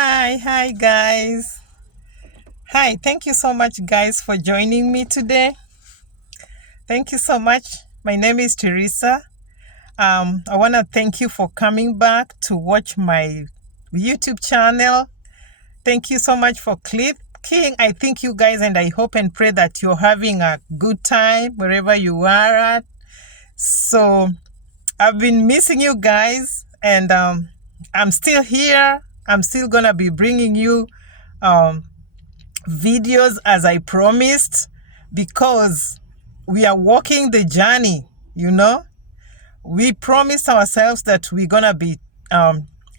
Hi guys. Hi, thank you so much, guys, for joining me today. Thank you so much. My name is Teresa. I want to thank you for coming back to watch my YouTube channel. Thank you so much for clicking. I thank you guys, and I hope and pray that you're having a good time wherever you are at. So, I've been missing you guys, and I'm still here. I'm still gonna be bringing you um, videos as I promised, because we are walking the journey. We promised ourselves that we're gonna be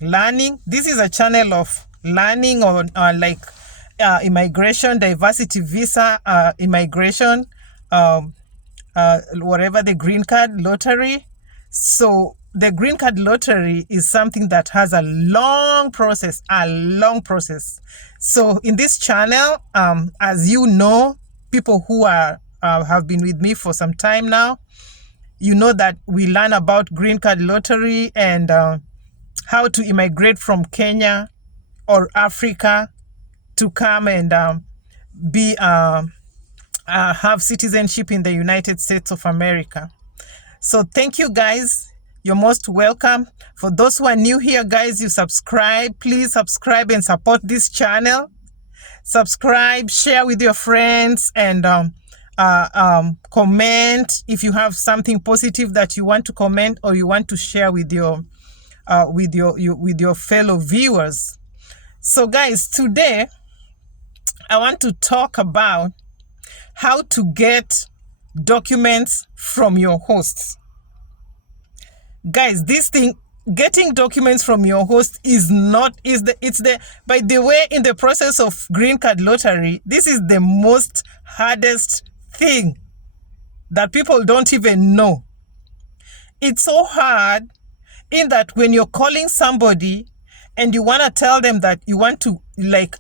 learning. This is a channel of learning on immigration, diversity visa, immigration, whatever, the green card lottery. So the green card lottery is something that has a long process. So in this channel, as you know, people who are have been with me for some time now, you know that we learn about green card lottery and how to immigrate from Kenya or Africa to come and be have citizenship in the United States of America. So thank you, guys. You're most welcome. For those who are new here, guys, you subscribe. Please subscribe and support this channel. Subscribe, share with your friends, and comment if you have something positive that you want to comment or you want to share with your fellow viewers. So, guys, today I want to talk about how to get documents from your hosts. Guys, this thing, getting documents from your host by the way, in the process of green card lottery, this is the most hardest thing that people don't even know. It's so hard in that when you're calling somebody and you want to tell them that you want to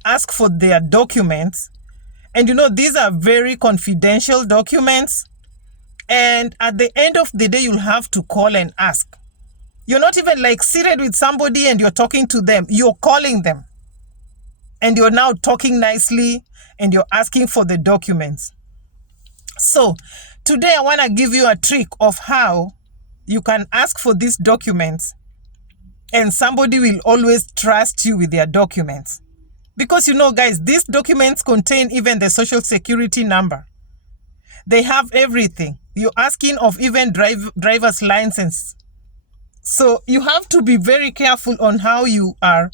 ask for their documents, and these are very confidential documents, and at the end of the day you'll have to call and ask. You're not even seated with somebody and you're talking to them. You're calling them and you're now talking nicely and you're asking for the documents. So today I want to give you a trick of how you can ask for these documents and somebody will always trust you with their documents. Because guys, these documents contain even the social security number. They have everything. You're asking of even driver's license. So you have to be very careful on how you are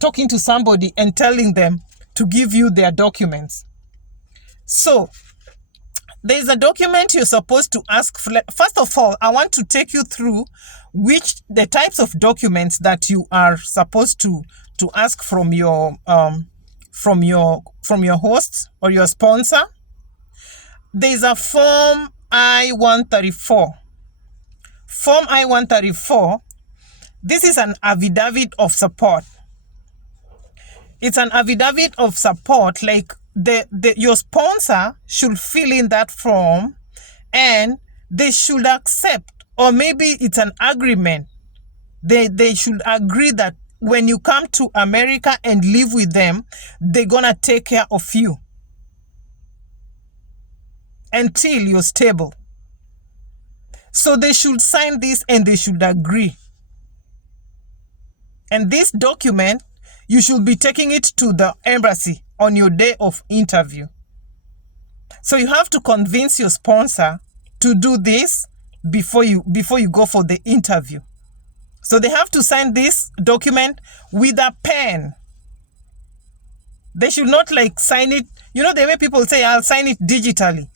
talking to somebody and telling them to give you their documents. So there's a document you're supposed to ask for. First of all, I want to take you through the types of documents that you are supposed to ask from your host or your sponsor. There's a Form I-134. Form I-134, this is an affidavit of support. It's an affidavit of support, your sponsor should fill in that form and they should accept, or maybe it's an agreement. They should agree that when you come to America and live with them, they're gonna take care of you until you're stable. So they should sign this and they should agree. And this document, you should be taking it to the embassy on your day of interview. So you have to convince your sponsor to do this before you go for the interview. So they have to sign this document with a pen. They should not sign it, the way people say, I'll sign it digitally.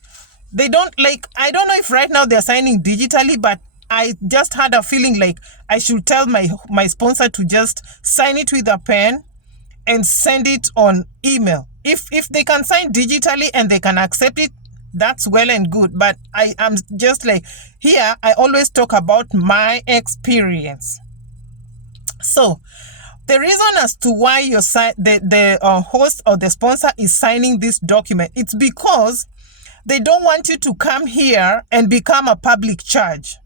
They don't I don't know if right now they're signing digitally, but I just had a feeling I should tell my sponsor to just sign it with a pen and send it on email. If they can sign digitally and they can accept it, that's well and good. But I am just here, I always talk about my experience. So the reason as to why the host or the sponsor is signing this document, it's because they don't want you to come here and become a public charge.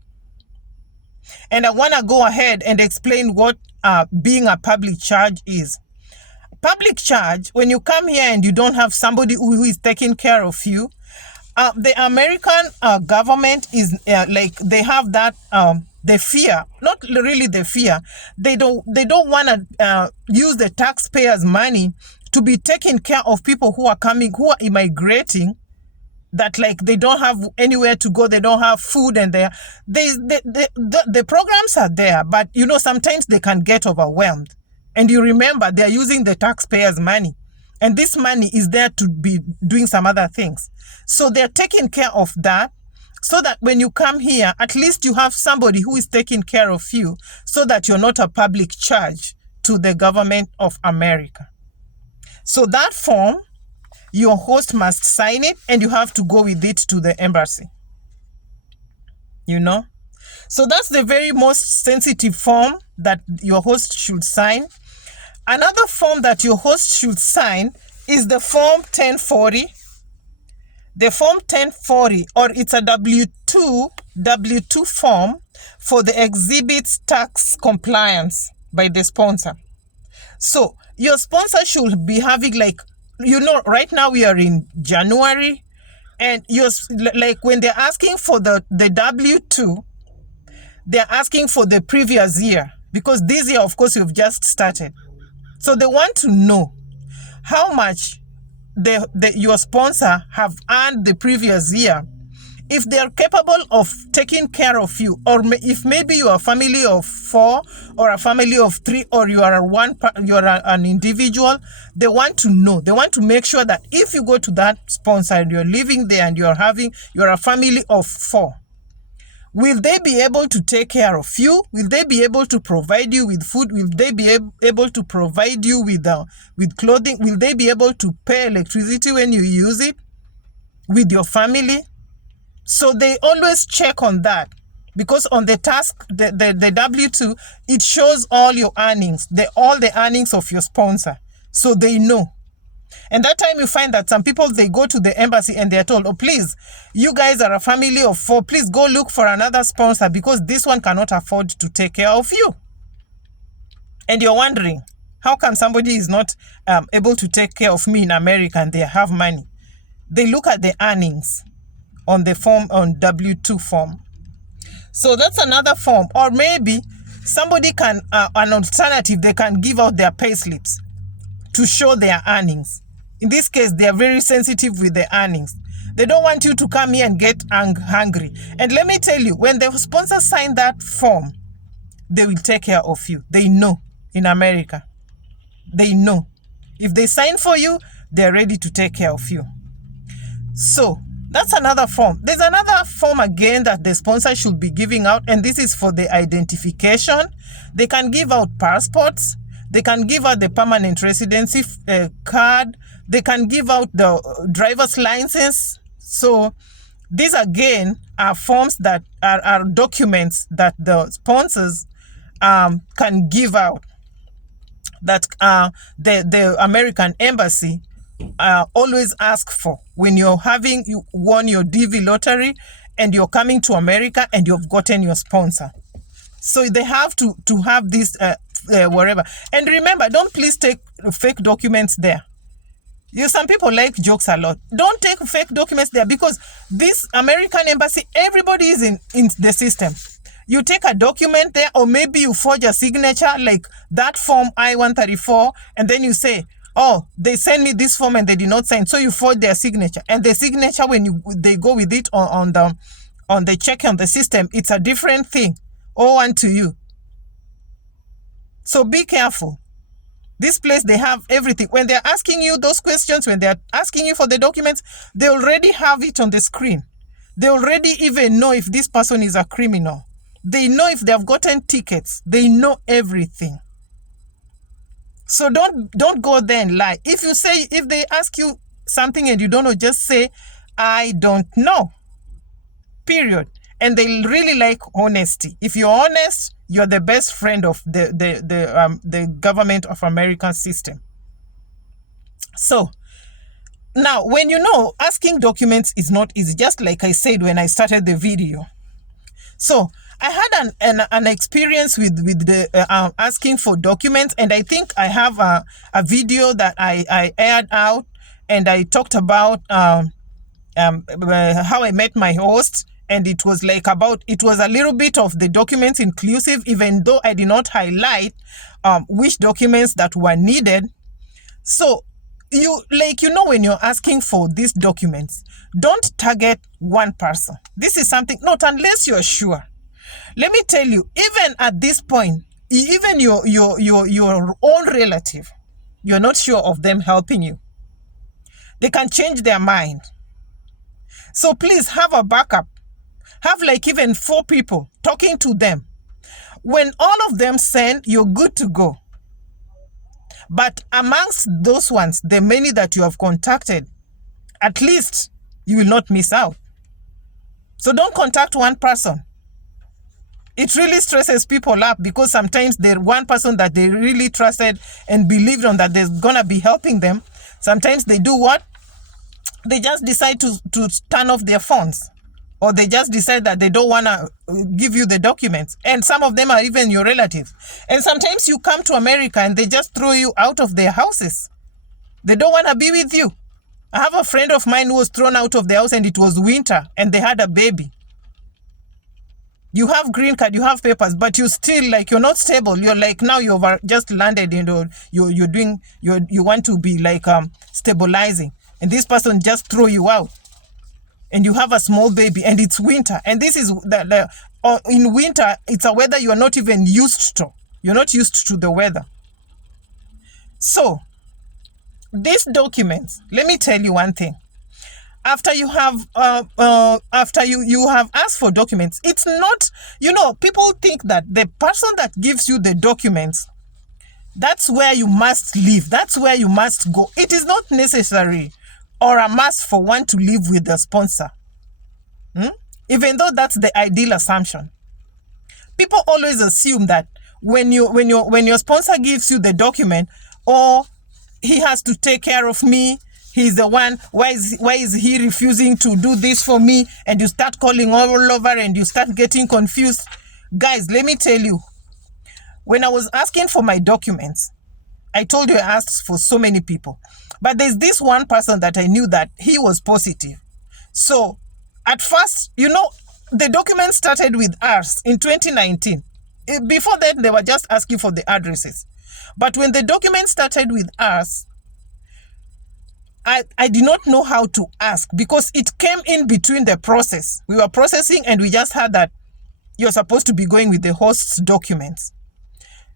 And I want to go ahead and explain what being a public charge is. Public charge, when you come here and you don't have somebody who is taking care of you, the American government is like, they have that the fear, not really the fear. They don't want to use the taxpayers' money to be taking care of people who are coming, who are immigrating, that like they don't have anywhere to go, they don't have food, and the programs are there, but you know, sometimes they can get overwhelmed. And you remember, they're using the taxpayers' money, and this money is there to be doing some other things. So they're taking care of that, so that when you come here, at least you have somebody who is taking care of you, so that you're not a public charge to the government of America. So that form, your host must sign it, and you have to go with it to the embassy. You know? So that's the very most sensitive form that your host should sign. Another form that your host should sign is the Form 1040. The Form 1040, or it's a W2 form for the exhibits tax compliance by the sponsor. So your sponsor should be having, like, you know, right now we are in January, and you're like, when they're asking for the W2, they're asking for the previous year, because this year, of course, you've just started. So they want to know how much your sponsor have earned the previous year, if they're capable of taking care of you, or if maybe you are a family of 4 or a family of 3, or you are an individual. They want to know. They want to make sure that if you go to that sponsor and you're living there and you're a family of 4, will they be able to take care of you? Will they be able to provide you with food? Will they be able to provide you with clothing? Will they be able to pay electricity when you use it with your family? So they always check on that, because on the task, the W2, it shows all your earnings, all the earnings of your sponsor. So they know. And that time you find that some people, they go to the embassy and they're told, oh, please, you guys are a family of 4. Please go look for another sponsor, because this one cannot afford to take care of you. And you're wondering, how come somebody is not able to take care of me in America and they have money? They look at the earnings on the form, on W2 form. So that's another form. Or maybe somebody can, an alternative, they can give out their pay slips to show their earnings. In this case, they are very sensitive with the earnings. They don't want you to come here and get hungry. And let me tell you, when the sponsor sign that form, they will take care of you. They know in America. They know. If they sign for you, they're ready to take care of you. So that's another form. There's another form again that the sponsor should be giving out, and this is for the identification. They can give out passports. They can give out the permanent residency card. They can give out the driver's license. So these again are forms that are documents that the sponsors can give out, that the American embassy always ask for when you won your DV lottery and you're coming to America and you've gotten your sponsor. So they have to have this wherever. And remember, don't please take fake documents there. Some people like jokes a lot. Don't take fake documents there, because this American embassy, everybody is in the system. You take a document there, or maybe you forge a signature like that form I-134, and then you say, oh, they sent me this form and they did not sign. So you forge their signature. And the signature, when they go with it on the check on the system, it's a different thing. Oh, and to you. So be careful. This place, they have everything. When they're asking you those questions, when they're asking you for the documents, they already have it on the screen. They already even know if this person is a criminal. They know if they've gotten tickets. They know everything. So don't go there and lie. If they ask you something and you don't know, just say, I don't know. Period. And they really like honesty. If you're honest, you're the best friend of the government of American system. So now, when asking documents is not easy, just like I said when I started the video. So I had an experience with the asking for documents, and I think I have a video that I aired out, and I talked about how I met my host, and it was like it was a little bit of the documents inclusive, even though I did not highlight which documents that were needed. So when you're asking for these documents, don't target one person. This is something, not unless you're sure. Let me tell you, even at this point, even your own relative, you're not sure of them helping you. They can change their mind. So please have a backup. Have like even 4 people talking to them. When all of them send, you're good to go. But amongst those ones, the many that you have contacted, at least you will not miss out. So don't contact one person. It really stresses people up, because sometimes the one person that they really trusted and believed on that they're going to be helping them, sometimes they do what? They just decide to turn off their phones, or they just decide that they don't want to give you the documents. And some of them are even your relatives. And sometimes you come to America and they just throw you out of their houses. They don't want to be with you. I have a friend of mine who was thrown out of the house, and it was winter, and they had a baby. You have green card, you have papers, but you still you're not stable. You're like, now you've just landed, you want to be stabilizing, and this person just throw you out, and you have a small baby, and it's winter, and this is in winter, it's a weather you are not even used to. You're not used to the weather. So these documents, let me tell you one thing. After you have you have asked for documents, it's not, people think that the person that gives you the documents, that's where you must live, that's where you must go. It is not necessary or a must for one to live with the sponsor. Even though that's the ideal assumption. People always assume that when your sponsor gives you the document, or he has to take care of me, he's the one, why is he refusing to do this for me? And you start calling all over and you start getting confused. Guys, let me tell you, when I was asking for my documents, I told you I asked for so many people. But there's this one person that I knew that he was positive. So at first, the document started with us in 2019. Before that, they were just asking for the addresses. But when the document started with us, I did not know how to ask, because it came in between the process. We were processing, and we just heard that you're supposed to be going with the host's documents.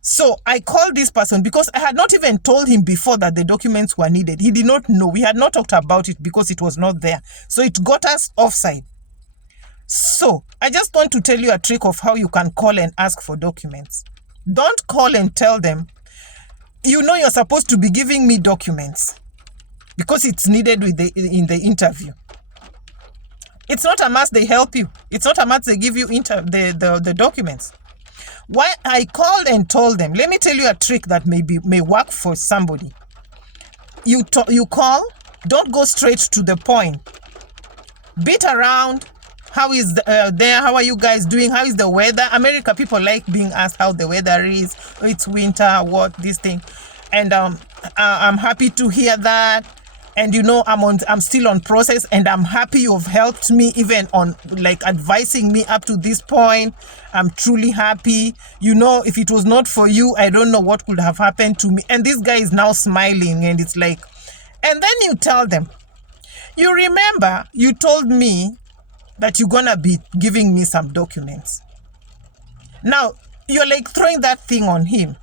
So I called this person, because I had not even told him before that the documents were needed. He did not know. We had not talked about it because it was not there. So it got us offside. So I just want to tell you a trick of how you can call and ask for documents. Don't call and tell them, you're supposed to be giving me documents, because it's needed in the interview. It's not a must they help you. It's not a must they give you the documents. Why I called and told them, let me tell you a trick that may work for somebody. You call, don't go straight to the point. Beat around. How is there? How are you guys doing? How is the weather? America, people like being asked how the weather is. Oh, it's winter, what, this thing. And I'm happy to hear that. And I'm still on process, and I'm happy you've helped me even on advising me up to this point. I'm truly happy. If it was not for you, I don't know what could have happened to me. And this guy is now smiling, and it's and then you tell them, you remember you told me that you're gonna be giving me some documents. Now you're throwing that thing on him.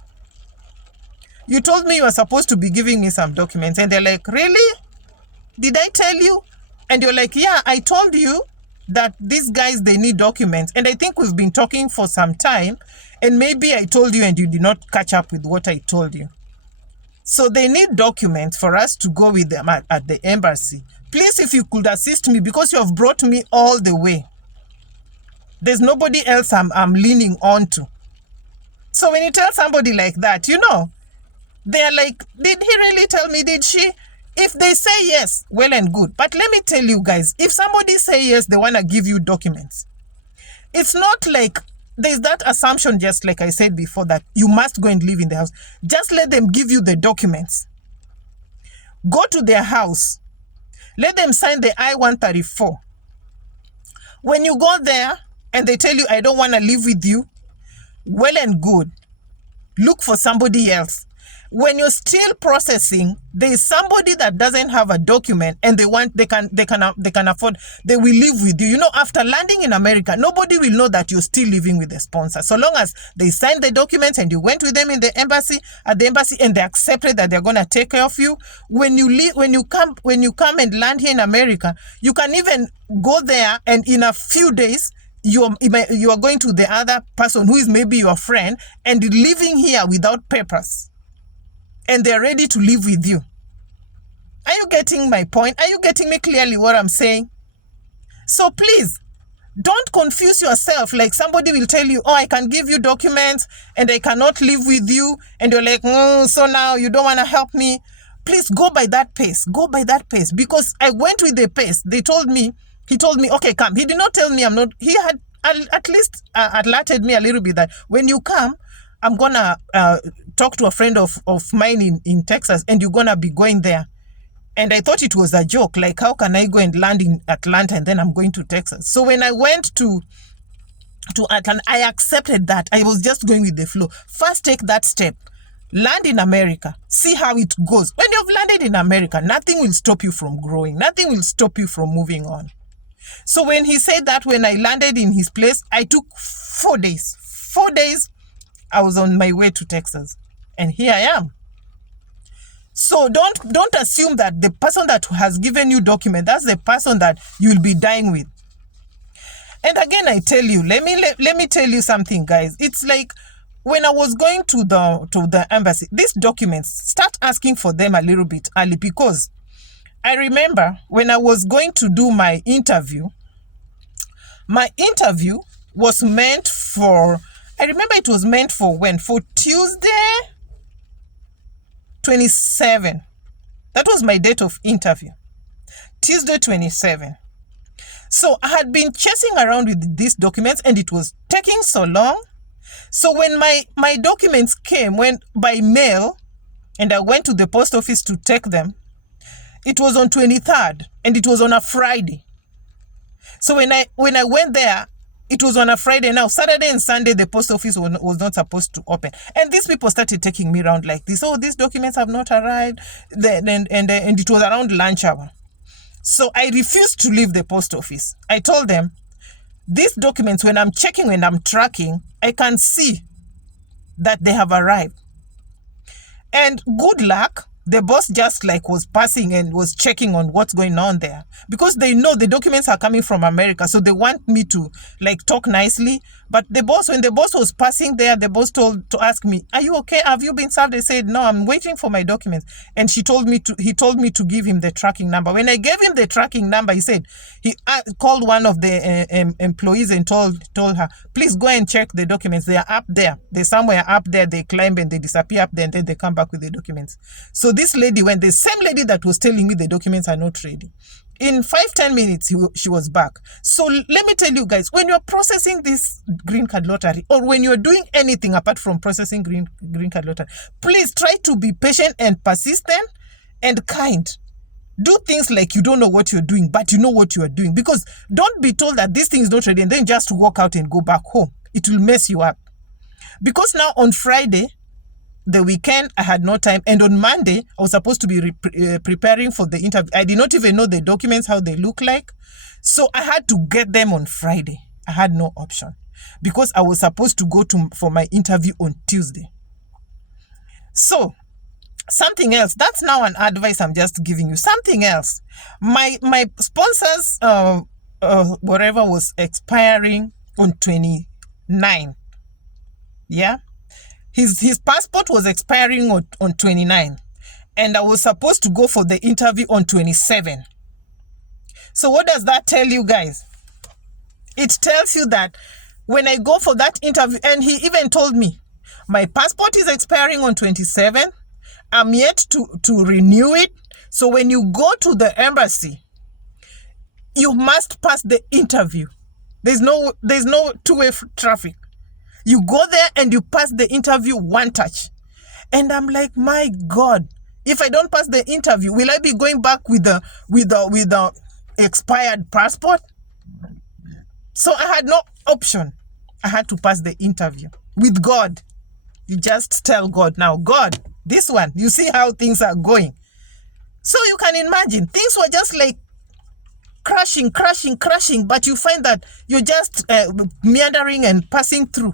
You told me you were supposed to be giving me some documents, and they're like, really? Did I tell you? And you're like, yeah, I told you that these guys, they need documents. And I think we've been talking for some time, and maybe I told you and you did not catch up with what I told you. So they need documents for us to go with them at the embassy. Please, if you could assist me, because you have brought me all the way. There's nobody else I'm leaning on to. So when you tell somebody like that, they're like, did he really tell me? Did she? If they say yes, well and good. But let me tell you guys, if somebody say yes, they want to give you documents. It's not like there's that assumption, just like I said before, that you must go and live in the house. Just let them give you the documents. Go to their house. Let them sign the I-134. When you go there and they tell you, I don't want to live with you, well and good. Look for somebody else. When you're still processing, there is somebody that doesn't have a document and they can afford, they will live with you. You know, after landing in America, nobody will know that you're still living with the sponsor. So long as they signed the documents and you went with them in the embassy, at the embassy, and they accepted that they're gonna take care of you. When you come and land here in America, you can even go there and in a few days you are going to the other person who is maybe your friend and living here without papers. And they're ready to live with you. Are you getting my point? Are you getting me clearly what I'm saying? So please, don't confuse yourself. Like somebody will tell you, oh, I can give you documents and I cannot live with you. And you're like, so now you don't want to help me. Please go by that pace. Go by that pace. Because I went with the pace. He told me, okay, come. He did not tell me I'm not, he had at least alerted me a little bit that when you come, I'm going to talk to a friend of mine in Texas and you're going to be going there. And I thought it was a joke. Like, how can I go and land in Atlanta and then I'm going to Texas? So when I went to Atlanta, I accepted that. I was just going with the flow. First, take that step. Land in America. See how it goes. When you've landed in America, nothing will stop you from growing. Nothing will stop you from moving on. So when he said that, when I landed in his place, I took 4 days. 4 days, I was on my way to Texas. And here I am. So don't assume that the person that has given you document, that's the person that you'll be dying with. And again, I tell you, let me tell you something, guys. It's like when I was going to the embassy, these documents, start asking for them a little bit early, because I remember when I was going to do my interview was meant for, I remember it was meant for when? For Tuesday 27. That was my date of interview. Tuesday 27. So I had been chasing around with these documents and it was taking so long. So when my documents came, went by mail, and I went to the post office to take them, it was on 23rd and it was on a Friday. So when I went there, it was on a Friday. Now, Saturday and Sunday, the post office was not supposed to open. And these people started taking me around like this. Oh, these documents have not arrived. And it was around lunch hour. So I refused to leave the post office. I told them, these documents, when I'm checking, when I'm tracking, I can see that they have arrived. And good luck, the boss just like was passing and was checking on what's going on there, because they know the documents are coming from America. So they want me to like talk nicely. But the boss, when the boss was passing there, the boss to ask me, are you okay? Have you been served? I said, no, I'm waiting for my documents. And he told me to give him the tracking number. When I gave him the tracking number, he said, he called one of the employees and told her, please go and check the documents. They are up there. They're somewhere up there. They climb and they disappear up there and then they come back with the documents. So this lady, when the same lady that was telling me the documents are not ready, in 5-10 minutes, she was back. So let me tell you guys, when you're processing this green card lottery, or when you're doing anything apart from processing green card lottery, please try to be patient and persistent and kind. Do things like you don't know what you're doing, but you know what you are doing. Because don't be told that this thing is not ready and then just walk out and go back home. It will mess you up. Because now on Friday, the weekend, I had no time. And on Monday, I was supposed to be preparing for the interview. I did not even know the documents, how they look like. So I had to get them on Friday. I had no option because I was supposed to go for my interview on Tuesday. So something else, that's now an advice I'm just giving you. Something else. My sponsors, whatever was expiring on 29. Yeah. His passport was expiring on 29, and I was supposed to go for the interview on 27. So what does that tell you guys? It tells you that when I go for that interview, and he even told me, my passport is expiring on 27. I'm yet to renew it. So when you go to the embassy, you must pass the interview. There's no two-way traffic. You go there and you pass the interview one touch. And I'm like, my God, if I don't pass the interview, will I be going back with the expired passport? So I had no option. I had to pass the interview with God. You just tell God, now, God, this one, you see how things are going. So you can imagine, things were just like crashing, but you find that you're just meandering and passing through.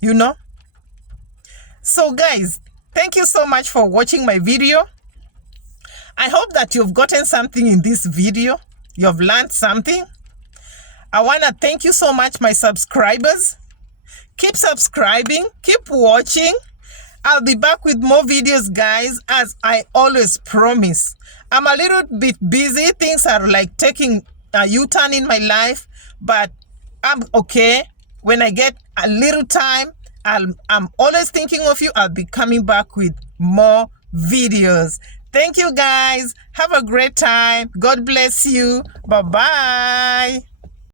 You know? So guys, thank you so much for watching my video. I hope that you've gotten something in this video. You've learned something. I want to thank you so much, my subscribers. Keep subscribing, keep watching. I'll be back with more videos, guys, as I always promise. I'm a little bit busy. Things are like taking a U-turn in my life, but I'm okay. When I get a little time, I'm always thinking of you. I'll be coming back with more videos. Thank you, guys. Have a great time. God bless you. Bye-bye.